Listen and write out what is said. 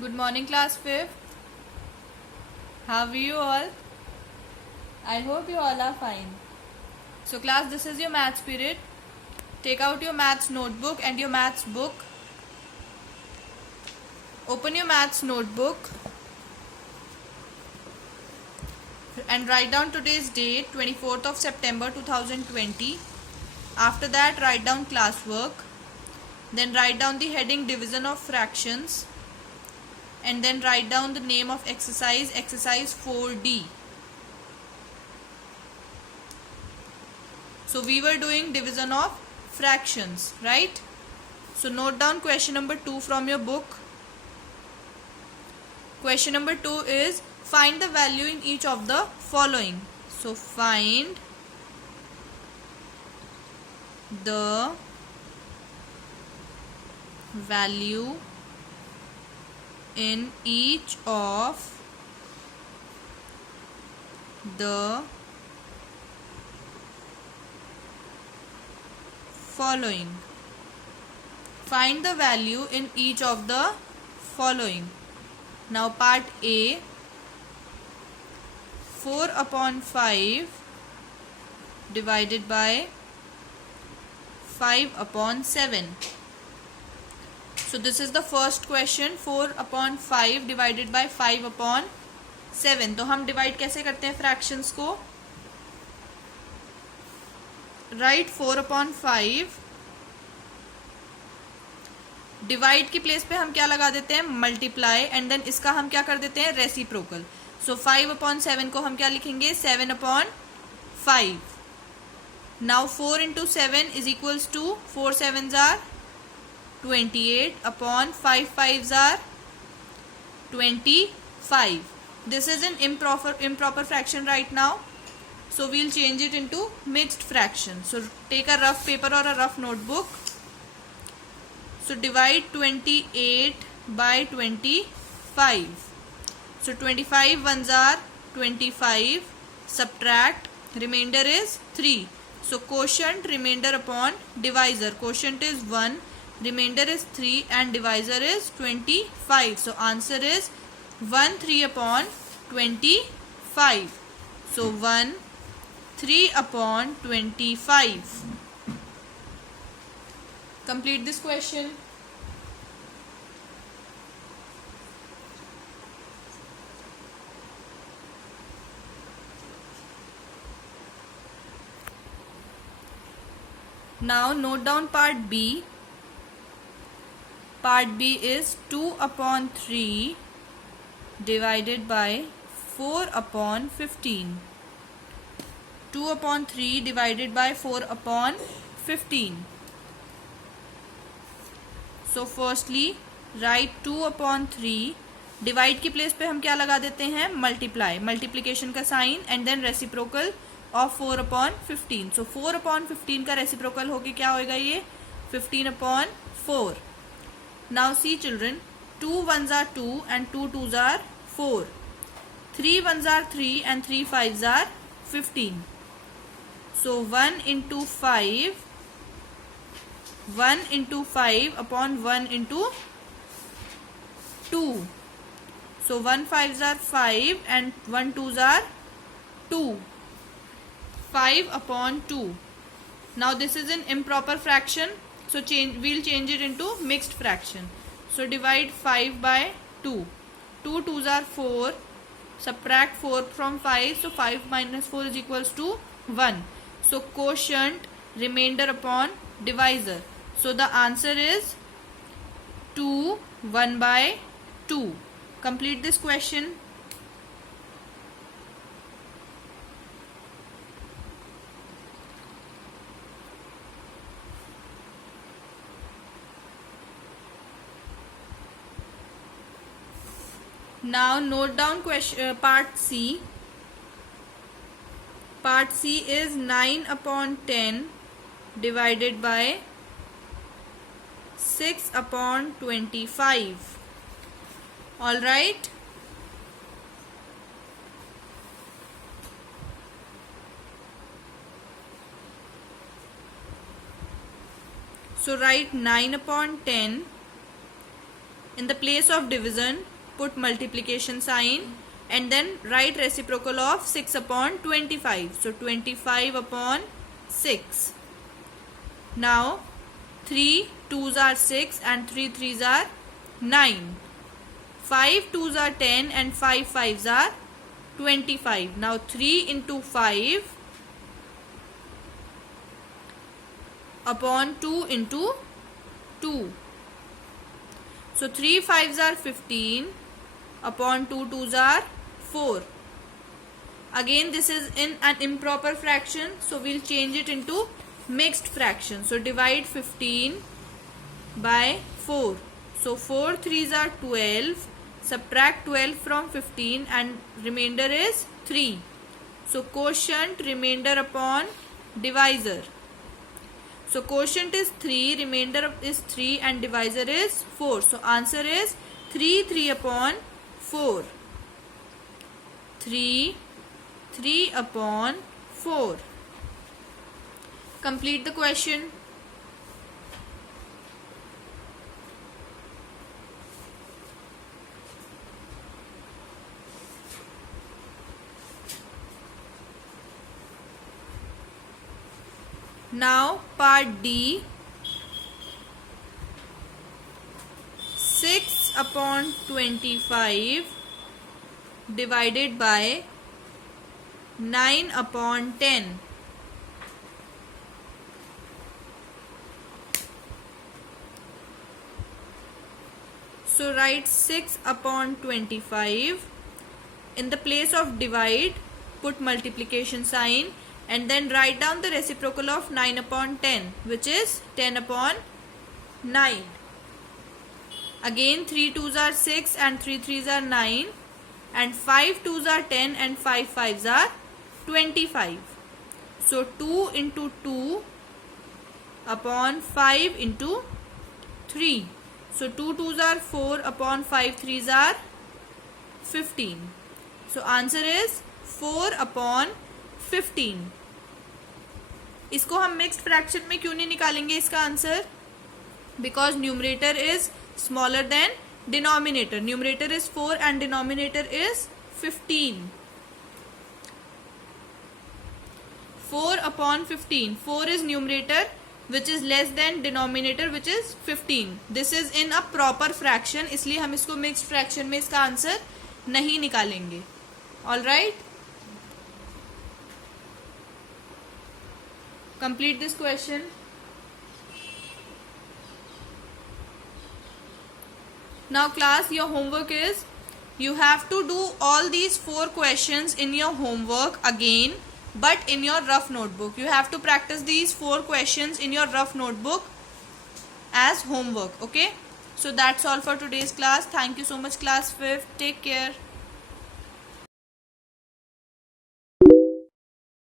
Good morning, class 5th. How are you all? I hope you all are fine. So class, this is your maths period. Take out your maths notebook and your maths book. Open your maths notebook and write down today's date, 24th of September 2020. After that, write down classwork. Then write down the heading division of fractions. And then write down the name of exercise 4D. So we were doing division of fractions, right? So note down question number 2 from your book. Question number 2 is find the value in each of the following. So find the value in each of the following. Find the value in each of the following. Now part A, 4 upon 5 divided by 5 upon 7. So this is the first question, 4 upon 5 divided by 5 upon 7. तो हम divide कैसे करते हैं fractions को? Right 4 upon 5 divide की place पे हम क्या लगा देते हैं? मल्टीप्लाई, एंड देन इसका हम क्या कर देते हैं? रेसिप्रोकल. सो 5 अपॉन 7 को हम क्या लिखेंगे? 7 upon 5. Now 4 into 7 is equals to 4 7s are 28 upon 5 5s are 25. This is an improper fraction right now. So we'll change it into mixed fraction. So take a rough paper or a rough notebook. So divide 28 by 25. So 25 ones are 25. Subtract. Remainder is 3. So quotient remainder upon divisor. Quotient is 1. Remainder is 3 and divisor is 25. So answer is 1 3 upon 25. So 1 3 upon 25. Complete this question. Now note down part B. Part B is 2 upon 3 divided by 4 upon 15. 2 upon 3 divided by 4 upon 15. So firstly write 2 upon 3. Divide की place पे हम क्या लगा देते हैं? Multiply, multiplication का sign, and then reciprocal of 4 upon 15. So 4 upon 15 का reciprocal होके क्या होएगा? ये 15 upon 4. Now see children, 2 1s are 2 and 2 2s are 4. 3 1s are 3 and 3 5s are 15. So 1 into 5, 1 into 5 upon 1 into 2. So 1 5s are 5 and 1 2s are 2. 5 upon 2. Now this is an improper fraction. So we'll change it into mixed fraction. So divide 5 by 2. 2 2s are 4. Subtract 4 from 5. So 5 minus 4 is equals to 1. So quotient remainder upon divisor. So the answer is 2 1 by 2. Complete this question. Now note down part C. Part C is 9 upon 10 divided by 6 upon 25. Alright. So write 9 upon 10 in the place of division put multiplication sign and then write reciprocal of 6 upon 25. So 25 upon 6. Now 3 2s are 6 and 3 3s are 9. 5 2s are 10 and 5 5s are 25. Now 3 into 5 upon 2 into 2. So 3 5s are 15 upon 2 2s are 4. Again this is in an improper fraction, so we'll change it into mixed fraction. So divide 15 by 4. So 4 3s are 12. Subtract 12 from 15 and remainder is 3. So quotient, remainder upon divisor. So quotient is 3, remainder is 3 and divisor is 4. So answer is 3 3 upon 4. 3 3 upon 4. Complete the question. Now part D. 6 upon 25 divided by 9 upon 10. So write 6 upon 25. In the place of divide, put multiplication sign and then write down the reciprocal of 9 upon 10, which is 10 upon 9. Again 3 2s are 6 and 3 3s are 9 and 5 2s are 10 and 5 5s are 25. So 2 into 2 upon 5 into 3. So 2 2s are 4 upon 5 3s are 15. So answer is 4 upon 15. इसको हम mixed fraction में क्यों नहीं निकालेंगे इसका answer? Because numerator is smaller than denominator. Numerator is 4 and denominator is 15. 4 upon 15. 4 is numerator which is less than denominator which is 15. This is in a proper fraction, इसलिए हम इसको मिक्स्ड फ्रैक्शन में इसका आंसर नहीं निकालेंगे. All right, complete this question. Now class, your homework is you have to do all these 4 questions in your homework again, but in your rough notebook. You have to practice these 4 questions in your rough notebook as homework. Okay, so that's all for today's class. Thank you so much class 5th. Take care.